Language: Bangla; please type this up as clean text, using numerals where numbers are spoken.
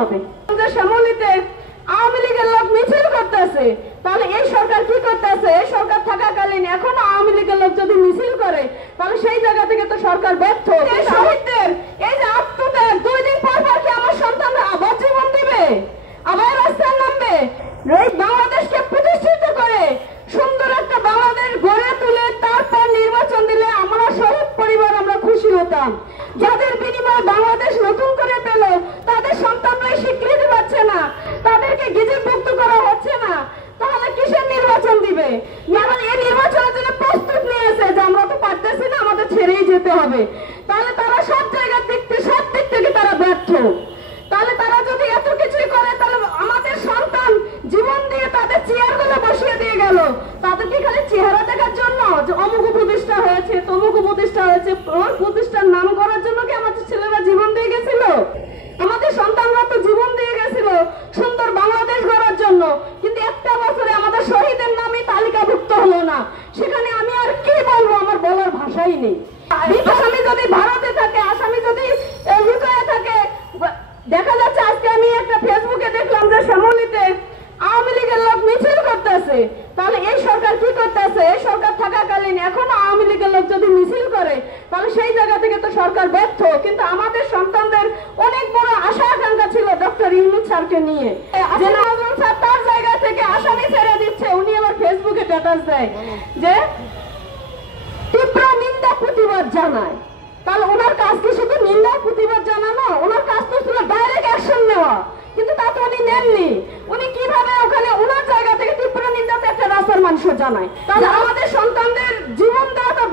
হবে। শ্যামলীতে আওয়ামী লীগের লোক মিছিল করতেছে, তাহলে এই সরকার কি করতেছে? এই সরকার থাকাকালীন এখনো আওয়ামী লীগের লোক যদি মিছিল করে তাহলে সেই জায়গা থেকে তো সরকার ব্যর্থ। এই শহীদদের এই যে আত্মত্যাগ, 2 দিন পর কি আমার সন্তানরা আবার জীবন দিবে, আবার রাস্তায় নামবে? এই বাংলাদেশকে প্রতিষ্ঠিত করে সুন্দর একটা বাংলাদেশ গড়ে তুলে তারপর নির্বাচন দিলে আমরা শহীদ পরিবার আমরা খুশি হতাম। যাদের বিনিময়ে বাংলাদেশ নতুন করে পেল তাদের সন্তানরাই স্বীকৃতি পাচ্ছে না, তাদেরকে গেজেটভুক্ত করা হচ্ছে না, তাহলে কিসের নির্বাচন দিবে? এই নির্বাচনের জন্য প্রস্তুত নিয়েছে যে আমরা তো পারতেছি না, আমাদের ছেড়েই যেতে হবে। তাহলে তারা সব জায়গার সব দিক থেকে তারা ব্যর্থ। তাহলে তারা যদি এত কিছুই করে তাহলে আমাদের সন্তান জীবন দিয়ে তাদের চেয়ারগুলো বসিয়ে দিয়ে গেল, তাদের কি খালি চেহারা দেখার জন্য যে অমুক প্রতিষ্ঠা হয়েছে তমুক প্রতিষ্ঠা হয়েছে, ওর প্রতিষ্ঠার নাম করার জন্য কি আমাদের ছেলেরা জীবন দিয়ে গেছিল? আমাদের সন্তানরা তো জীবন দিয়ে গেছিল সুন্দর বাংলাদেশ গড়ার জন্য, কিন্তু একটা বছরে আমাদের শহীদের নামই তালিকাভুক্ত হলো না। সেখানে আমি আর কি বলবো, আমার বলার ভাষাই নেই। আসামি যদি ভারতে থাকে, আসামি যদি লুকায় থাকে, দেখা যাচ্ছে আজকে আমি একটা ফেসবুকে দেখলাম যে শ্যামলীতে আওয়ামী লীগের লোক মিছিল করতেছে, তাহলে এই সরকার কি করতেছে? এই সরকার থাকাকালীন এখনো আওয়ামী লীগের লোক যদি মিছিল করে তাহলে সেই জায়গা থেকে তো সরকার ব্যর্থ। কিন্তু আমাদের সন্তানদের অনেক বড় আশা আকাঙ্ক্ষা ছিল ডক্টর ইউনূস স্যারকে নিয়ে, স্যার তার জায়গা থেকে আসামি ছেড়ে দিচ্ছে। উনি আবার ফেসবুকে স্ট্যাটাস দেয় যে তীব্র নিন্দা প্রতিবাদ জানায়। তাহলে ওনার কাজ কি শুধু নিন্দা প্রতিবাদ জানানো? ওনার কাজ তো ছিল ডাইরেক্ট অ্যাকশন নেওয়া, কিন্তু তা তো উনি নেননি। উনি কিভাবে ওখানে ওনার জায়গা থেকে তীব্র নিন্দাতে একটা রাস্তার মানুষ জানায়? তাহলে আমাদের সন্তানদের জীবন দেওয়াটা